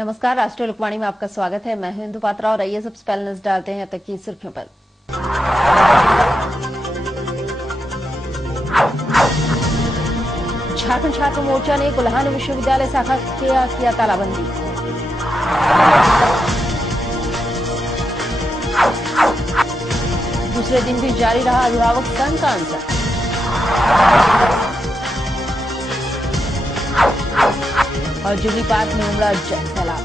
नमस्कार, राष्ट्रीय लोकवाणी में आपका स्वागत है। मैं हूं इंदु पात्रा और आइए सबसे पहले नजर डालते हैं अब तक की सुर्खियों पर। झारखंड छात्र मोर्चा ने कोल्हान विश्वविद्यालय शाखा किया तालाबंदी। दूसरे दिन भी जारी रहा अभिभावक संघ का अनशन। और जुबली पार्क में उमड़ा सैलाब।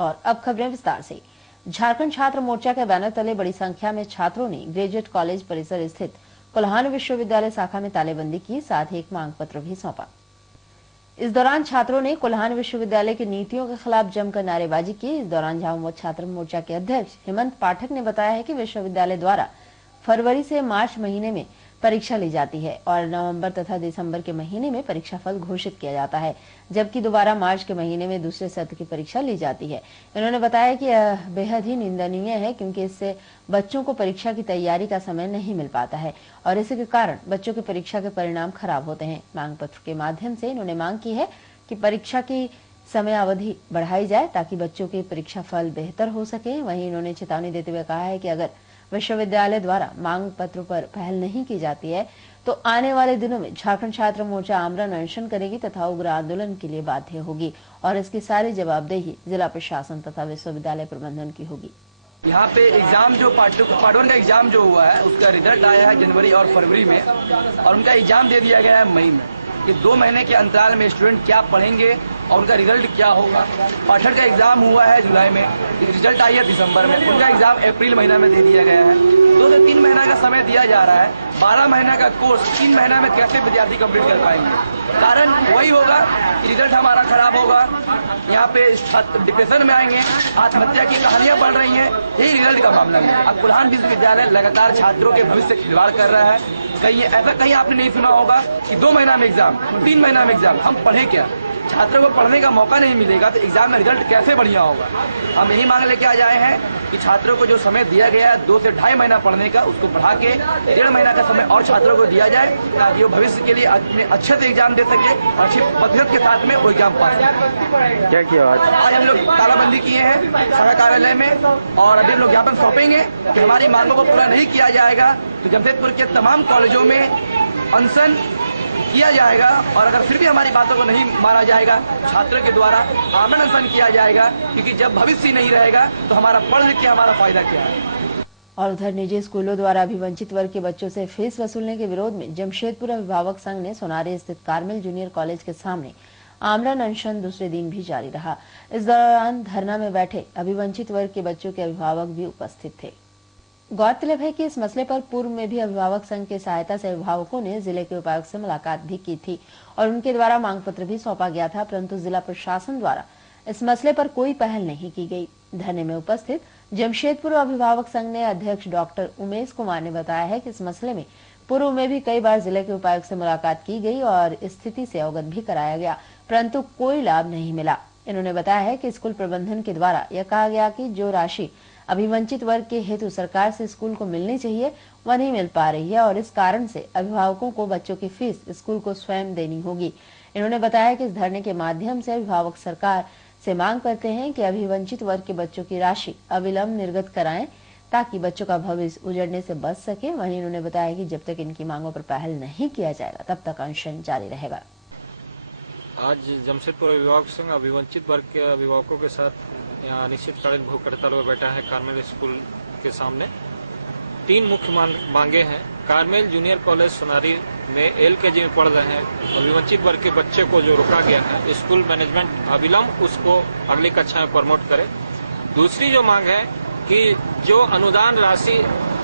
और अब खबरें विस्तार से। झारखंड छात्र मोर्चा के बैनर तले बड़ी संख्या में छात्रों ने ग्रेजुएट कॉलेज परिसर स्थित कोल्हान विश्वविद्यालय शाखा में तालेबंदी की, साथ ही एक मांग पत्र भी सौंपा। इस दौरान छात्रों ने कोल्हान विश्वविद्यालय की नीतियों के खिलाफ जमकर नारेबाजी की। इस दौरान झामुमो छात्र मोर्चा के अध्यक्ष हेमंत पाठक ने बताया है कि विश्वविद्यालय द्वारा फरवरी से मार्च महीने में परीक्षा ली जाती है और नवंबर तथा दिसंबर के महीने में परीक्षा फल घोषित किया जाता है, जबकि दोबारा मार्च के महीने में दूसरे सत्र की परीक्षा ली जाती है। उन्होंने बताया कि यह बेहद ही निंदनीय है, क्योंकि इससे बच्चों को परीक्षा की तैयारी का समय नहीं मिल पाता है और इसी के कारण बच्चों की परीक्षा के परिणाम खराब होते हैं। मांग पत्र के माध्यम से इन्होंने मांग की है कि परीक्षा की समय अवधि बढ़ाई जाए ताकि बच्चों के परीक्षा फल बेहतर हो सके। वहीं इन्होंने चेतावनी देते हुए कहा है कि अगर विश्वविद्यालय द्वारा मांग पत्र पर पहल नहीं की जाती है तो आने वाले दिनों में झारखंड छात्र मोर्चा आमरण अनशन करेगी तथा उग्र आंदोलन के लिए बाध्य होगी और इसकी सारी जवाबदेही जिला प्रशासन तथा विश्वविद्यालय प्रबंधन की होगी। यहाँ पे एग्जाम जो पार्ट 1 का एग्जाम जो हुआ है उसका रिजल्ट आया है जनवरी और फरवरी में और उनका एग्जाम दे दिया गया है मई में। कि 2 महीने के अंतराल में स्टूडेंट क्या पढ़ेंगे और उनका रिजल्ट क्या होगा। पाठक का एग्जाम हुआ है जुलाई में, रिजल्ट आई है दिसंबर में, उनका एग्जाम अप्रैल महीना में दे दिया गया है। 2 से 3 महीना का समय दिया जा रहा है। 12 महीना का कोर्स 3 महीना में कैसे विद्यार्थी कंप्लीट कर पाएंगे। कारण वही होगा कि रिजल्ट हमारा खराब होगा, यहाँ पे डिप्रेशन में आएंगे, आत्महत्या की कहानियां बढ़ रही हैं। यही रिजल्ट का मामला है। अब कोल्हान विश्वविद्यालय लगातार छात्रों के भविष्य से खिलवाड़ कर रहा है। कहीं ऐसा कहीं आपने नहीं सुना होगा कि 2 महीना में एग्जाम, 3 महीना में एग्जाम। हम पढ़े क्या? छात्रों को पढ़ने का मौका नहीं मिलेगा तो एग्जाम में रिजल्ट कैसे बढ़िया होगा। हम यही मांग लेके आ जाए हैं कि छात्रों को जो समय दिया गया है 2 से 2.5 महीना पढ़ने का, उसको बढ़ा के 1.5 महीना का समय और छात्रों को दिया जाए ताकि वो भविष्य के लिए अपने अच्छे से एग्जाम दे सके और अच्छी प्रतिशत के साथ में वो एग्जाम पास करें। क्या किया आज हम लोग तालाबंदी किए हैं शाखा कार्यालय में और अभी हम लोग ज्ञापन सौंपेंगे कि हमारी मांगों को पूरा नहीं किया जाएगा तो जमशेदपुर के तमाम कॉलेजों में अनशन किया जाएगा और अगर फिर भी हमारी बातों को नहीं माना जाएगा छात्रों के द्वारा आमरण अनशन किया जाएगा, क्योंकि जब भविष्य नहीं रहेगा तो हमारा पढ़ लिख के हमारा फायदा क्या है। और उधर निजी स्कूलों द्वारा भी वंचित वर्ग के बच्चों से फीस वसूलने के विरोध में जमशेदपुर अभिभावक संघ ने सोनारी स्थित कार्मेल जूनियर कॉलेज के सामने आमरण अनशन दूसरे दिन भी जारी रहा। इस दौरान धरना में बैठे अभिवंचित वर्ग के बच्चों के अभिभावक भी उपस्थित थे। गौरतलब है कि इस मसले पर पूर्व में भी अभिभावक संघ की सहायता से अभिभावकों ने जिले के उपायुक्त से मुलाकात भी की थी और उनके द्वारा मांग पत्र भी सौंपा गया था, परंतु जिला प्रशासन द्वारा इस मसले पर कोई पहल नहीं की गई। धरने में उपस्थित जमशेदपुर अभिभावक संघ ने अध्यक्ष डॉक्टर उमेश कुमार ने बताया है कि इस मसले में पूर्व में भी कई बार जिले के उपायुक्त से मुलाकात की गई और स्थिति से अवगत भी कराया गया, परंतु कोई लाभ नहीं मिला। इन्होंने बताया है कि स्कूल प्रबंधन के द्वारा यह कहा गया कि जो राशि अभिवंचित वर्ग के हेतु सरकार से स्कूल को मिलनी चाहिए वह नहीं मिल पा रही है और इस कारण से अभिभावकों को बच्चों की फीस स्कूल को स्वयं देनी होगी। इन्होंने बताया कि इस धरने के माध्यम से अभिभावक सरकार से मांग करते हैं कि अभिवंचित वर्ग के बच्चों की राशि अविलंब निर्गत कराएं ताकि बच्चों का भविष्य उजड़ने से बच सके। वहीं उन्होंने बताया कि जब तक इनकी मांगों पर पहल नहीं किया जाएगा तब तक अनशन जारी रहेगा। आज जमशेदपुर अभिभावक संघ अभिवंचित वर्ग के अभिभावकों के साथ यहाँ अनिश्चितकालीन भूख हड़ताल में बैठा है कार्मेल स्कूल के सामने। 3 मुख्य मांगे हैं। कार्मेल जूनियर कॉलेज सोनारी में LKG में पढ़ रहे हैं अभिवंचित वर्ग के बच्चे को जो रोका गया है, स्कूल मैनेजमेंट अविलंब उसको अगली कक्षा में प्रमोट करे। दूसरी जो मांग है कि जो अनुदान राशि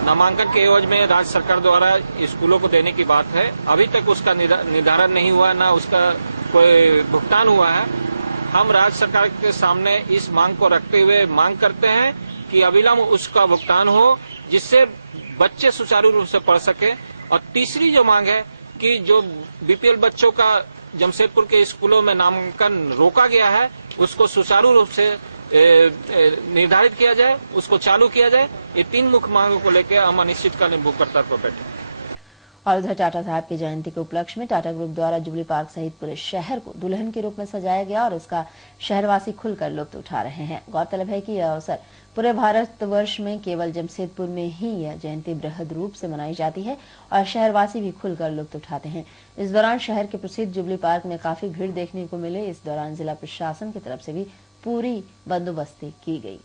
नामांकन के एवज में राज्य सरकार द्वारा स्कूलों को देने की बात है, अभी तक उसका निर्धारण नहीं हुआ, न उसका कोई भुगतान हुआ है। हम राज्य सरकार के सामने इस मांग को रखते हुए मांग करते हैं कि अविलंब उसका भुगतान हो जिससे बच्चे सुचारू रूप से पढ़ सके। और तीसरी जो मांग है कि जो BPL बच्चों का जमशेदपुर के स्कूलों में नामांकन रोका गया है उसको सुचारू रूप से निर्धारित किया जाए, उसको चालू किया जाए। ये 3 मुख्य मांगों को लेकर हम अनिश्चितकालीन भूख हड़ताल पर बैठे। और उधर टाटा साहब की जयंती के उपलक्ष्य में टाटा ग्रुप द्वारा जुबली पार्क सहित पूरे शहर को दुल्हन के रूप में सजाया गया और इसका शहरवासी खुलकर लुत्फ उठा रहे हैं। गौरतलब है कि यह अवसर पूरे भारतवर्ष में केवल जमशेदपुर में ही यह जयंती बृहद रूप से मनाई जाती है और शहरवासी भी खुलकर लुत्फ उठाते हैं। इस दौरान शहर के प्रसिद्ध जुबली पार्क में काफी भीड़ देखने को मिले। इस दौरान जिला प्रशासन की तरफ से भी पूरी बंदोबस्ती की गई।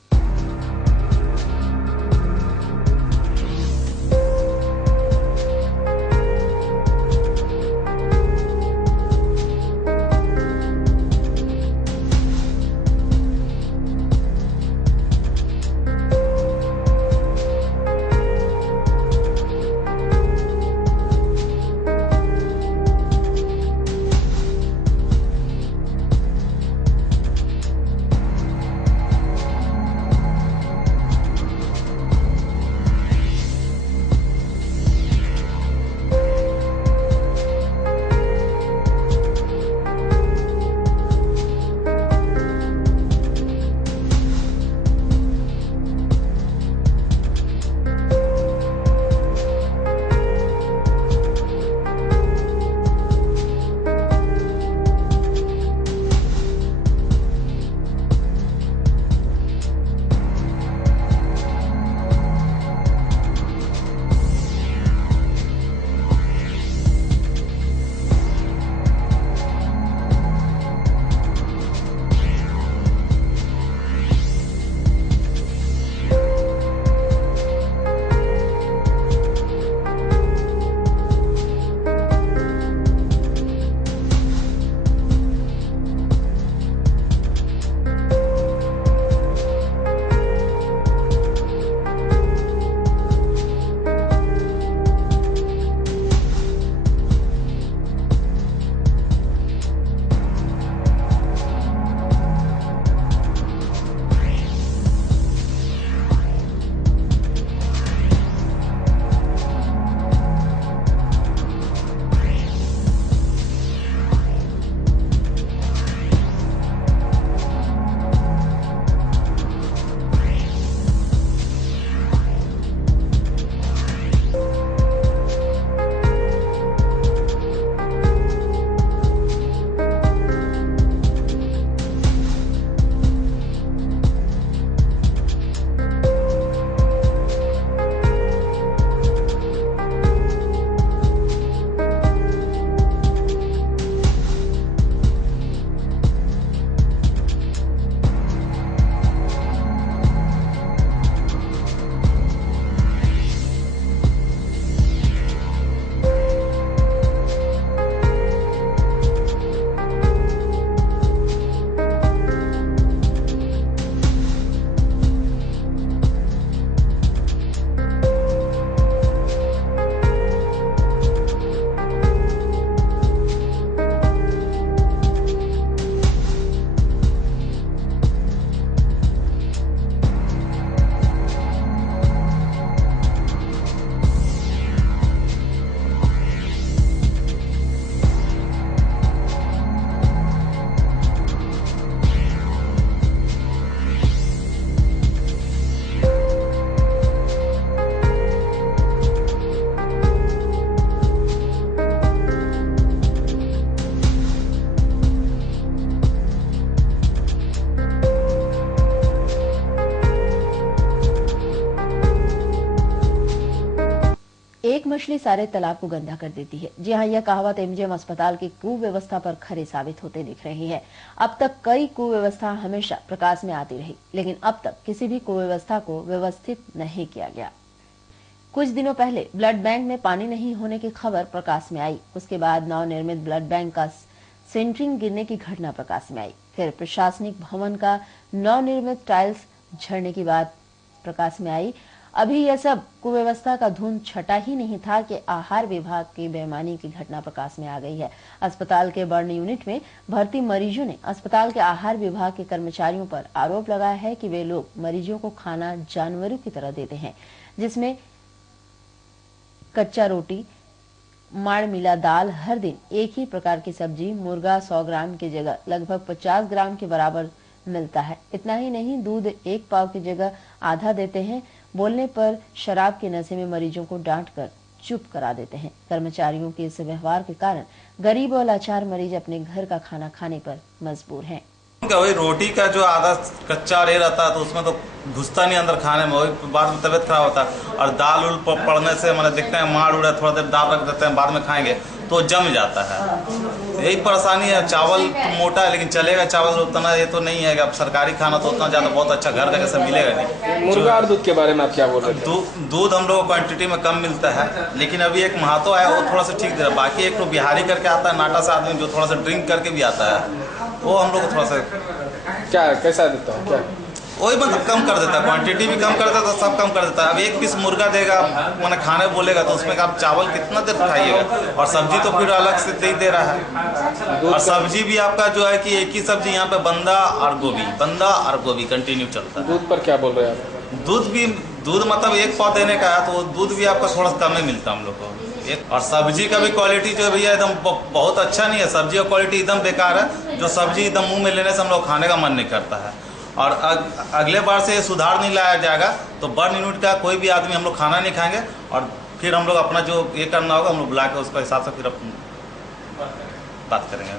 एक मछली सारे तालाब को गंदा कर देती है। जी हाँ, यह कहावत एमजीएम अस्पताल की कुव्यवस्था पर खरी साबित होते दिख रही है। अब तक कई कुव्यवस्था हमेशा प्रकाश में आती रही, लेकिन अब तक किसी भी कुव्यवस्था को व्यवस्थित नहीं किया गया। कुछ दिनों पहले ब्लड बैंक में पानी नहीं होने की खबर प्रकाश में आई। उसके बाद नवनिर्मित ब्लड बैंक का सेंटरिंग गिरने की घटना प्रकाश में आई। फिर प्रशासनिक भवन का नवनिर्मित टाइल्स झड़ने की बात प्रकाश में आई। अभी यह सब कुव्यवस्था का धुंध छटा ही नहीं था कि आहार विभाग की बेईमानी की घटना प्रकाश में आ गई है। अस्पताल के बर्न यूनिट में भर्ती मरीजों ने अस्पताल के आहार विभाग के कर्मचारियों पर आरोप लगाया है कि वे लोग मरीजों को खाना जानवरों की तरह देते हैं, जिसमें कच्चा रोटी, माड़ मिला दाल, हर दिन एक ही प्रकार की सब्जी, मुर्गा 100 ग्राम की जगह लगभग 50 ग्राम के बराबर मिलता है। इतना ही नहीं, दूध 1 पाव की जगह आधा देते हैं। बोलने पर शराब के नशे में मरीजों को डांटकर चुप करा देते हैं। कर्मचारियों के इस व्यवहार के कारण गरीब और लाचार मरीज अपने घर का खाना खाने पर मजबूर हैं। वही रोटी का जो आधा कच्चा रह रहता है तो उसमें तो घुसता नहीं अंदर खाने में, वही बाद में तबीयत खराब होता है। और दाल उल पड़ने से मैंने देखते हैं मार उड़ा, थोड़ा देर दाल रख देते हैं, बाद में खाएंगे तो जम जाता है। यही परेशानी है। चावल मोटा है लेकिन चलेगा, चावल उतना ये तो नहीं है कि अब सरकारी खाना तो उतना ज़्यादा बहुत अच्छा घर का जैसा मिलेगा नहीं। मुर्गा और दूध के बारे में आप क्या बोल रहे थे? दूध हम लोग को क्वान्टिटी में कम मिलता है, लेकिन अभी एक महातो है वो थोड़ा सा ठीक दे रहा है। बाकी एक तो बिहारी करके आता है नाटा सा आदमी जो थोड़ा सा ड्रिंक करके भी आता है, वो हम लोग को थोड़ा सा क्या कैसा देता है? क्या वही मतलब कम कर देता है, क्वांटिटी भी कम कर देता है, सब कम कर देता है। अब एक पीस मुर्गा देगा मैंने खाने बोलेगा तो उसमें आप चावल कितना देर खाइएगा, और सब्जी तो फिर अलग से दे रहा है। और सब्जी भी आपका जो है कि एक ही सब्जी यहाँ पे बंदा और गोभी कंटिन्यू चलता है। दूध पर क्या बोल रहे हैं आप? दूध मतलब एक पाव देने का है तो दूध भी आपका थोड़ा कम ही मिलता है हम लोग को। और सब्जी का भी क्वालिटी जो है भैया एकदम बहुत अच्छा नहीं है। सब्जी का क्वालिटी एकदम बेकार है। जो सब्जी एकदम मुंह में लेने से हम लोग खाने का मन नहीं करता है। और अगले बार से ये सुधार नहीं लाया जाएगा तो बर्न यूनिट का कोई भी आदमी हम लोग खाना नहीं खाएंगे, और फिर हम लोग अपना जो ये करना होगा हम लोग बुला के उसके हिसाब से फिर बात करेंगे।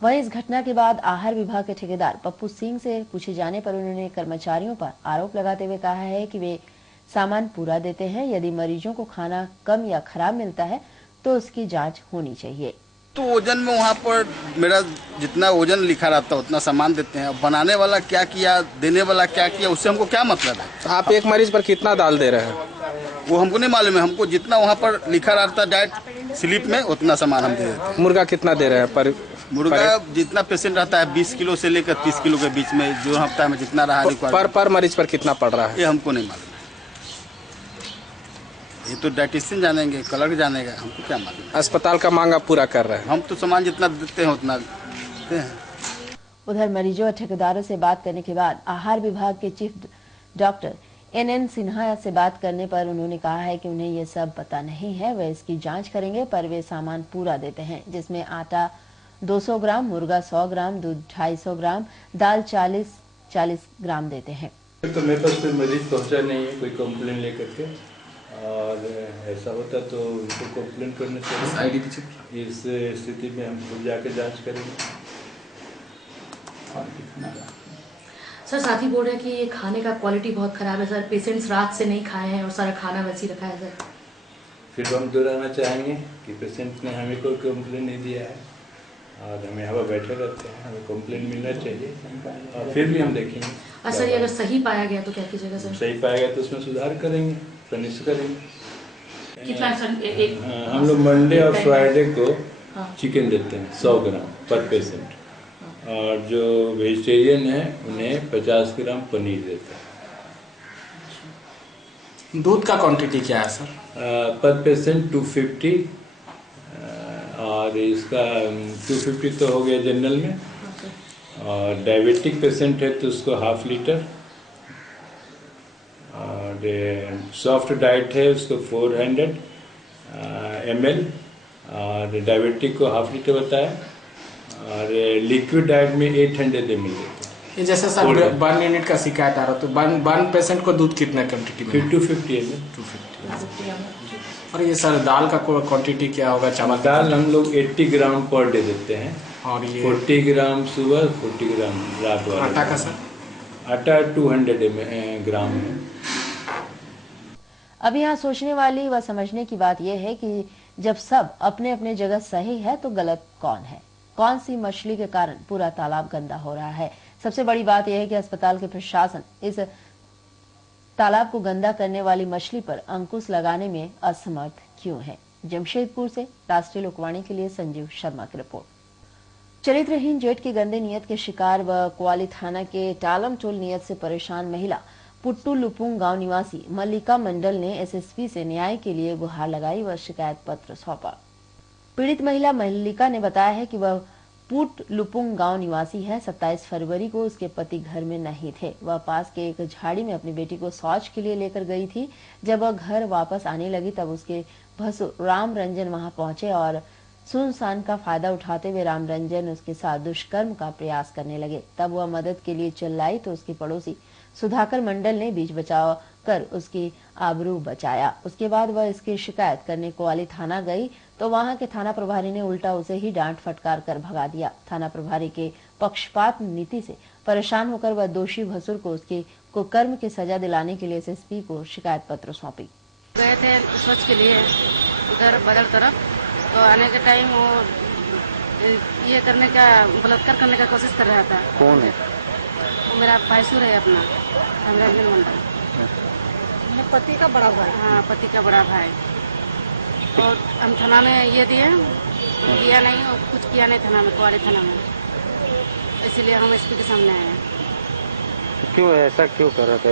वहीं इस घटना के बाद आहार विभाग के ठेकेदार पप्पू सिंह से पूछे जाने पर उन्होंने कर्मचारियों पर आरोप लगाते हुए कहा है कि वे सामान पूरा देते हैं। यदि मरीजों को खाना कम या खराब मिलता है तो उसकी जांच होनी चाहिए। तो वजन में वहाँ पर मेरा जितना वजन लिखा रहता है उतना सामान देते हैं। अब बनाने वाला क्या किया, देने वाला क्या किया, उससे हमको क्या मतलब है? तो आप एक मरीज पर कितना दाल दे रहे हैं? वो हमको नहीं मालूम है। हमको जितना वहाँ पर लिखा रहता है डाइट स्लिप में उतना सामान हम दे देते हैं। मुर्गा कितना दे रहे हैं पर? मुर्गा जितना पेशेंट रहता है 20 किलो से लेकर 30 किलो के बीच में जो हफ्ता में जितना रहा पर मरीज पर कितना पड़ रहा है ये हमको नहीं मालूम। ये तो डाइटिशियन जानेंगे, क्लर्क जानेगा, हमको क्या मालूम। अस्पताल का मांग आप पूरा कर रहे हैं? हम तो सामान जितना देते हैं उतना देते हैं। उधर मरीजों और ठेकेदारों से बात करने के बाद आहार विभाग के चीफ डॉक्टर NN सिन्हा से बात करने पर उन्होंने कहा है कि उन्हें ये सब पता नहीं है, वे इसकी जांच करेंगे, पर वे सामान पूरा देते हैं जिसमें आटा 200 ग्राम, मुर्गा 100 ग्राम, दूध 250 ग्राम, दाल 40 ग्राम देते हैं। तो मेरे पास कोई मरीज पहुंचा नहीं है कोई कंप्लेन लेकर के, और ऐसा होता तो उनको कंप्लेन करना चाहिए। इस स्थिति में हम खुद जाकर जांच करेंगे। सर साथ ही बोल रहे हैं कि ये खाने का क्वालिटी बहुत खराब है सर, पेशेंट्स रात से नहीं खाए हैं और सारा खाना वैसे ही रखा है सर। फिर हम दोहराना चाहेंगे कि पेशेंट ने हमें कोई कंप्लेन नहीं दिया है और हमें हवा बैठे रहते हैं, हमें कंप्लेन मिलना चाहिए और फिर भी हम देखेंगे। और सर ये अगर सही पाया गया तो क्या कीजिएगा सर? सही पाया गया तो उसमें सुधार करेंगे, सुनिश्चित करेंगे। कितना सर? हम लोग मंडे और फ्राइडे को चिकन देते हैं 100 ग्राम पर पेशेंट, और जो वेजिटेरियन है उन्हें 50 ग्राम पनीर देते हैं। दूध का क्वांटिटी क्या है सर? पर पेशेंट 250, और इसका 250 तो हो गया जनरल में, और डायबिटिक पेशेंट है तो उसको 1/2 लीटर, और सॉफ्ट डाइट है उसको 400 ml, और डायबिटिक को 1/2 लीटर बताया, और लिक्विड डाइट में 800 ml देते हैं। ये जैसे सर बर्न यूनिट का शिकायत आ रहा तो बर्न पेशेंट को दूध कितना क्वांटिटी में? 250 ml। 250। और ये सर दाल का क्वांटिटी क्या होगा? चावल दाल हम लोग 80 ग्राम पर डे देते हैं, और ये 40 ग्राम सुबह, 40 ग्राम रात वाला। आटा का सर? आटा 200 ग्राम है। अब यहाँ सोचने वाली व समझने की बात यह है कि जब सब अपने अपने जगह सही है तो गलत कौन है? कौन सी मछली के कारण पूरा तालाब गंदा हो रहा है? सबसे बड़ी बात यह है कि अस्पताल के प्रशासन इस तालाब को गंदा करने वाली मछली पर अंकुश लगाने में असमर्थ क्यों है? जमशेदपुर से राष्ट्रीय लोकवाणी के लिए संजीव शर्मा की रिपोर्ट। चरित्रहीन जेठ की गंदे नियत के शिकार व क्वाली थाना के टालम टोल नियत से परेशान महिला पुट्टू लुपुंग गांव निवासी मल्लिका मंडल ने एसएसपी से न्याय के लिए गुहार लगाई व शिकायत पत्र सौंपा। पीड़ित महिला मल्लिका ने बताया है कि वह पुट लुपुंग गांव निवासी है। 27 फरवरी को उसके पति घर में नहीं थे। वह पास के एक झाड़ी में अपनी बेटी को शौच के लिए लेकर गई थी। जब वह घर वापस आने लगी तब उसके भसुर राम रंजन वहां पहुंचे और सुनसान का फायदा उठाते हुए राम रंजन उसके साथ दुष्कर्म का प्रयास करने लगे। तब वह मदद के लिए चिल्लाई तो उसकी पड़ोसी सुधाकर मंडल ने बीच बचाव कर उसकी आबरू बचाया। उसके बाद वह इसकी शिकायत करने कोतवाली थाना गई तो वहां के थाना प्रभारी ने उल्टा उसे ही डांट फटकार कर भगा दिया। थाना प्रभारी के पक्षपात नीति से परेशान होकर वह दोषी भसुर को उसके कुकर्म की सजा दिलाने के लिए एसएसपी को शिकायत पत्र सौंपी। गए थे सोच के लिए उधर बदल तरफ, तो आने के टाइम वो ये करने का बलात्कार करने का कोशिश कर रहा था। कौन है? वो मेरा भाईसुर है अपना, रंजन मंडल। पति का बड़ा भाई? हाँ, पति का बड़ा भाई। और हम थाना में ये दिए, किया नहीं और कुछ किया नहीं थाना में, कोतवाली थाना में, इसीलिए हम एसपी के सामने आए। क्यों ऐसा क्यों कर रहा था?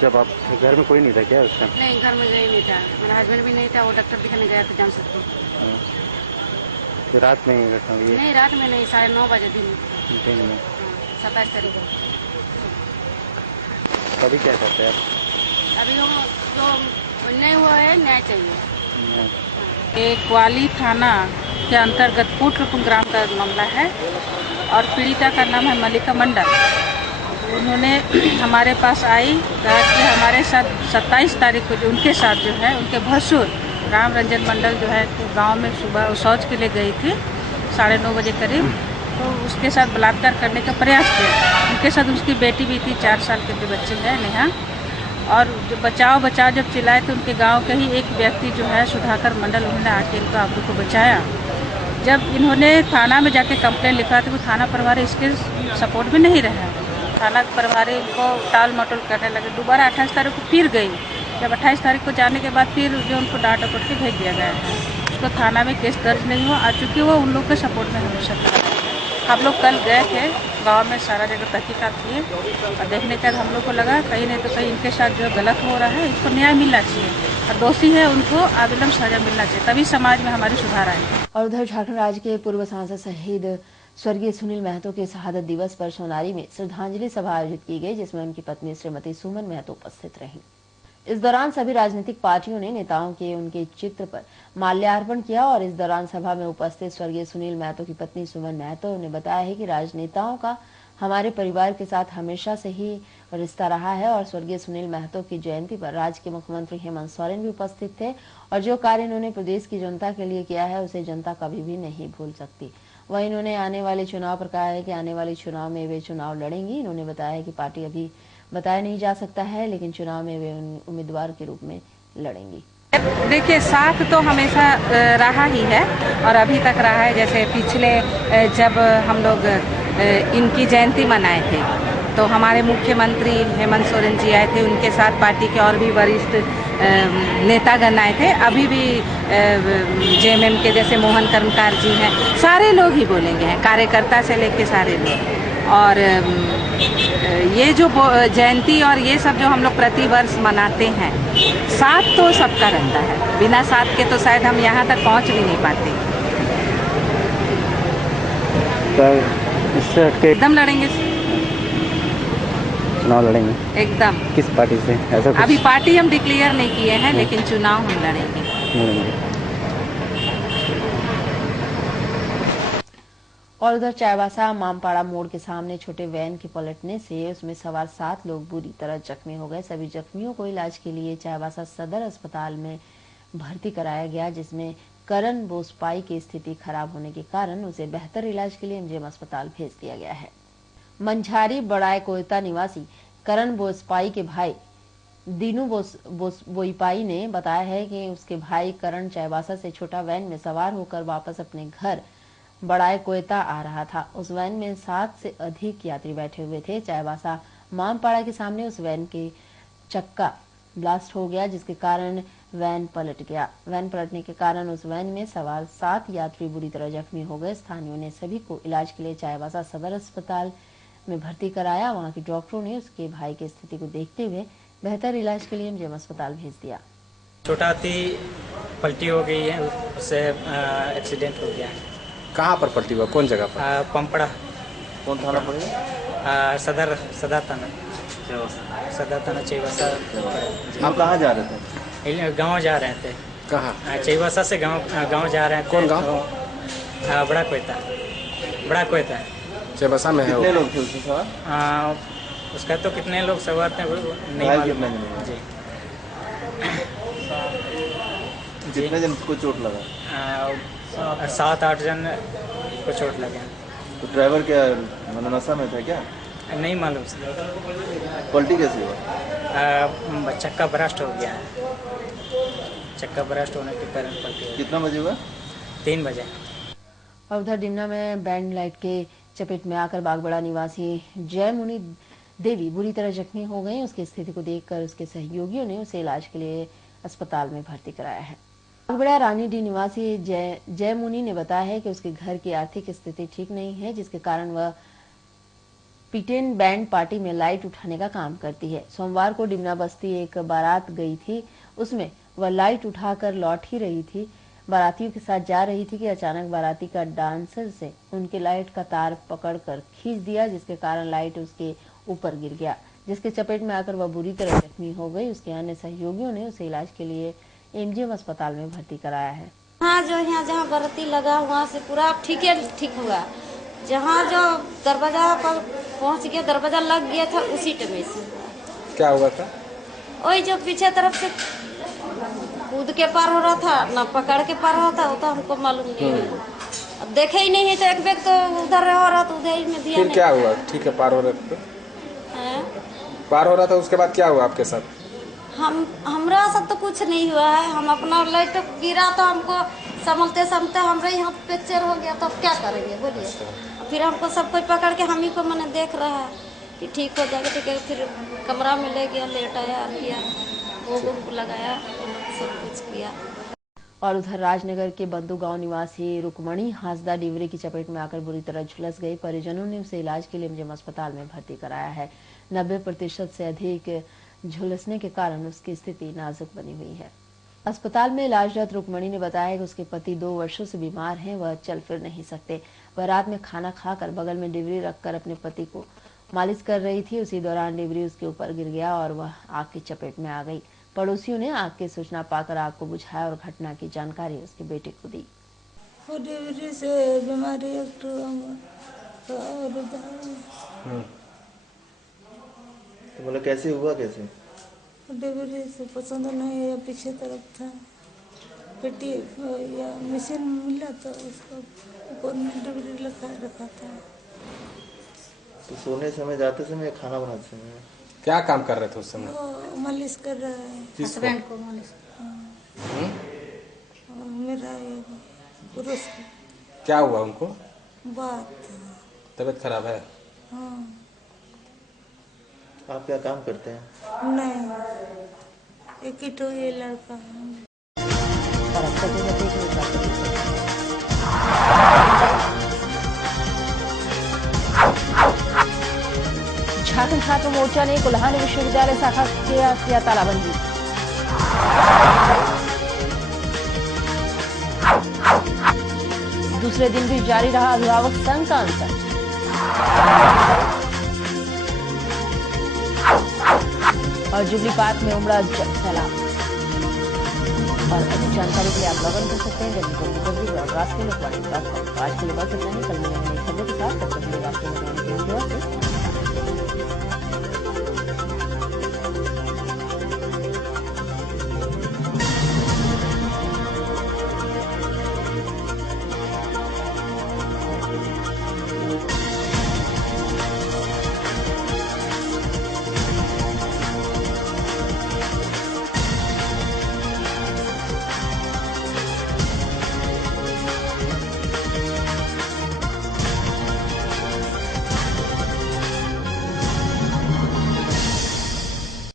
जब आप घर में कोई नहीं था क्या उस टाइम? नहीं, घर में गई नहीं था, मेरा हस्बैंड भी नहीं था, वो डॉक्टर दिखाने गया था जान सकते। तो रात में ही घटना हुई? नहीं, रात में नहीं, 9:30 बजे दिन में 27 तारीख को। अभी क्या करते हैं आप? अभी हम जो नहीं हुआ है, न्याय चाहिए। एक कोतवाली थाना के अंतर्गत कोटरुकुम ग्राम का मामला है और पीड़िता का नाम है मल्लिका मंडल। उन्होंने हमारे पास आई, कहा कि हमारे साथ 27 तारीख को जो उनके साथ जो है उनके भसुर राम रंजन मंडल जो है गांव में सुबह शौच के लिए गई थी 9:30 बजे करीब, तो उसके साथ बलात्कार करने का प्रयास किया। उनके साथ उसकी बेटी भी थी, 4 साल के जो बच्चे हैं नेहा। और जो बचाओ बचाओ जब चिल्लाए तो उनके गांव के ही एक व्यक्ति जो है सुधाकर मंडल, उन्होंने आके इनका आबरू को बचाया। जब इन्होंने थाना में जाके कंप्लेन लिखा तो वो थाना प्रभारी इसके सपोर्ट में नहीं रहा। थाना प्रभारी इनको टाल मटोल करने लगे। दोबारा 28 तारीख को फिर गई। जब 28 तारीख को जाने के बाद फिर जो उनको डांट डपट के भेज दिया गया है, उसको थाना में केस दर्ज नहीं हुआ, और चूँकि वो उन लोग के सपोर्ट में हमेशा था। हम लोग कल गए थे गांव में, सारा जगह तहकीकात किए और देखने के बाद हम लोग को लगा कहीं नहीं तो कहीं इनके साथ जो गलत हो रहा है, इसको न्याय मिलना चाहिए और दोषी है उनको अविलंब सजा मिलना चाहिए, तभी समाज में हमारी सुधार आएगी। और उधर झारखंड राज्य के पूर्व सांसद शहीद स्वर्गीय सुनील महतो के शहादत दिवस पर सोनारी में श्रद्धांजलि सभा आयोजित की गई, जिसमें उनकी पत्नी श्रीमती सुमन महतो उपस्थित रहीं। इस दौरान सभी राजनीतिक पार्टियों ने नेताओं के उनके चित्र पर माल्यार्पण किया और इस दौरान सभा में उपस्थित स्वर्गीय सुनील महतो की पत्नी सुमन महतो ने बताया है कि राजनेताओं का हमारे परिवार के साथ हमेशा से ही रिश्ता रहा है और स्वर्गीय सुनील महतो की जयंती पर राज्य के मुख्यमंत्री हेमंत सोरेन भी उपस्थित थे और जो कार्य इन्होंने प्रदेश की जनता के लिए किया है उसे जनता कभी भी नहीं भूल सकती। वहीं इन्होंने आने वाले चुनाव पर कहा है कि आने वाले चुनाव में वे चुनाव लड़ेंगी। इन्होंने बताया है कि पार्टी अभी बताया नहीं जा सकता है, लेकिन चुनाव में वे उम्मीदवार के रूप में लड़ेंगी। देखिए, साथ तो हमेशा रहा ही है और अभी तक रहा है। जैसे पिछले जब हम लोग इनकी जयंती मनाए थे तो हमारे मुख्यमंत्री हेमंत सोरेन जी आए थे, उनके साथ पार्टी के और भी वरिष्ठ नेतागण आए थे। अभी भी जेएमएम के जैसे मोहन कर्मकार जी हैं, सारे लोग ही बोलेंगे हैं, कार्यकर्ता से लेके सारे लोग। और ये जो जयंती और ये सब जो हम लोग प्रतिवर्ष मनाते हैं, साथ तो सबका रहता है, बिना साथ के तो शायद हम यहाँ तक पहुँच भी नहीं पाते। तो इससे हटके एकदम लड़ेंगे, चुनाव लड़ेंगे एकदम। किस पार्टी से? ऐसा कुछ? अभी पार्टी हम डिक्लेयर नहीं किए हैं, लेकिन चुनाव हम लड़ेंगे। और उधर चाईबासा मामपाड़ा मोड़ के सामने छोटे वैन के पलटने से उसमें सवार 7 लोग बुरी तरह जख्मी हो गए। सभी जख्मियों को इलाज के लिए चाईबासा सदर अस्पताल में भर्ती कराया गया, जिसमें करण बोसपाई की स्थिति खराब होने के कारण उसे बेहतर इलाज के लिए एमजीएम अस्पताल भेज दिया गया है। मंझारी बड़ाई कोयता निवासी करण बोसपाई के भाई दीनू बोईपाई ने बताया है कि उसके भाई करण चाईबासा से छोटा वैन में सवार होकर वापस अपने घर बड़ाई कोयता आ रहा था। उस वैन में 7 से अधिक यात्री बैठे हुए थे। चाईबासा मामपाड़ा के सामने उस वैन के चक्का ब्लास्ट हो गया, जिसके कारण वैन पलट गया। वैन पलटने के कारण उस वैन में सवार 7 यात्री बुरी तरह जख्मी हो गए। स्थानीयों ने सभी को इलाज के लिए चाईबासा सदर अस्पताल में भर्ती कराया। वहां के डॉक्टरों ने उसके भाई की स्थिति को देखते हुए बेहतर इलाज के लिए एमजीएम अस्पताल भेज दिया। छोटा हाथी पलटी हो गई है, उससे एक्सीडेंट हो गया है। कहाँ पर पलटी हुआ? कौन जगह पर? पंपड़ा। कौन थाना पड़ेगा? सदर थाना चाईबासा। आप कहाँ जा रहे थे? गांव जा रहे थे। कहाँ? चाईबासा से गांव जा रहे थे। कौन गांव? बड़ा कोयता। चाईबासा में है। कितने लोग थे उसमें सवार? उसका तो कितने लोग सवार थे वो नहीं मालूम है। जी कितने जन को चोट लगा? 7-8 जन को चोट लगे। तो ड्राइवर क्या मतलब नशा में था क्या? नहीं मालूम सर। पलटी कैसे हुआ? चक्का ब्रास्ट हो गया है। चक्का ब्रास्ट होने के कारण पलटी हुई। कितना बजे हुआ? 3 बजे। और उधर डिमना में बैंड लाइट के चपेट में आकर बागबड़ा निवासी जय मुनि देवी बुरी तरह जख्मी हो गई। उसकी स्थिति को देखकर उसके सहयोगियों ने उसे इलाज के लिए अस्पताल में भर्ती कराया है। बागबड़ा रानीडीह निवासी जय मुनि ने बताया है कि उसके घर की आर्थिक स्थिति ठीक नहीं है, जिसके कारण वह पिटेन बैंड पार्टी में लाइट उठाने का काम करती है। सोमवार को डिमना बस्ती एक बारात गई थी, उसमें वह लाइट उठाकर लौट ही रही थी। बारातियों के साथ जा रही थी कि अचानक बाराती का डांसर से उनके लाइट का तार पकड़कर खींच दिया, जिसके कारण लाइट उसके ऊपर गिर गया, जिसके चपेट में आकर वह बुरी तरह जख्मी हो गई। उसके अन्य सहयोगियों ने उसे इलाज के लिए एमजीएम अस्पताल में भर्ती कराया है। हाँ, जो यहाँ जहाँ बाराती लगा वहाँ से पूरा ठीक हुआ। जहाँ जो दरवाजा पर पहुँच गया, दरवाजा लग गया था, उसी टाइम से क्या हुआ था? वही जो पीछे तरफ से कूद के पार हो रहा था, ना पकड़ के पार हो रहा था, वो तो हमको मालूम नहीं है। अब देखे ही नहीं है तो एक बैग तो उधर हो रहा था, उधर ही में दिया। फिर क्या हुआ? ठीक है, पार हो रहा था, पार हो रहा था, उसके बाद क्या हुआ आपके साथ? हमरा साथ तो कुछ नहीं हुआ है। हम अपना लाइट गिरा तो हमको संभलते हमारे यहाँ फ्रैक्चर हो गया, तो अब क्या करेंगे बोलिए। फिर हमको सब कोई पकड़ के हम ही को मैंने देख रहा है कि ठीक हो जाएगा, ठीक है। फिर कमरा में ले गया, लेटाया किया, वो लगाया, सब कुछ किया। और उधर राजनगर के बंदू गांव निवासी रुकमणी हांसदा डिवरी की चपेट में आकर बुरी तरह झुलस गई। परिजनों ने उसे इलाज के लिए एमजीएम अस्पताल में भर्ती कराया है। 90% से अधिक झुलसने के कारण उसकी स्थिति नाजुक बनी हुई है। अस्पताल में इलाजरत रुकमणी ने बताया कि उसके पति 2 वर्षों से बीमार हैं, वह चल फिर नहीं सकते। वह रात में खाना खाकर बगल में डिवरी रखकर अपने पति को मालिश कर रही थी। उसी दौरान डिवरी उसके ऊपर गिर गया और वह आग की चपेट में आ गई। पड़ोसियों ने आग की सूचना पाकर आग को बुझाया और घटना की जानकारी उसके बेटे को दी। डिवरी से बीमारी तो बोला कैसे हुआ? कैसे डिवरी से पसंद नहीं है, पीछे तरफ था पेटी या मशीन मिला तो उसको ऊपर में डिवरी रखा था। तो सोने समय, जाते समय, खाना बनाते समय क्या काम कर रहे थे उस समय? वो मालिश कर रहा है हस्बैंड को मालिश। मेरा पुरुष को क्या हुआ उनको? बात तबीयत खराब है? हाँ। आप क्या काम करते हैं? नहीं, एक ही तो ये लड़का है। झारखंड छात्र मोर्चा ने कोल्हान विश्वविद्यालय शाखा किया तालाबंदी। दूसरे दिन भी जारी रहा अभिभावक संघ का अनशन। और जुबली पार्क में उमड़ा सैलाब। और अधिक जानकारी के लिए आप लॉग इन कर सकते हैं और राष्ट्रीय लोकवाणी। आज के लिए बस इतना ही, कल मिलेंगे नई खबरों के साथ। तब तक के लिए राष्ट्रीय लोकवाणी की ओर से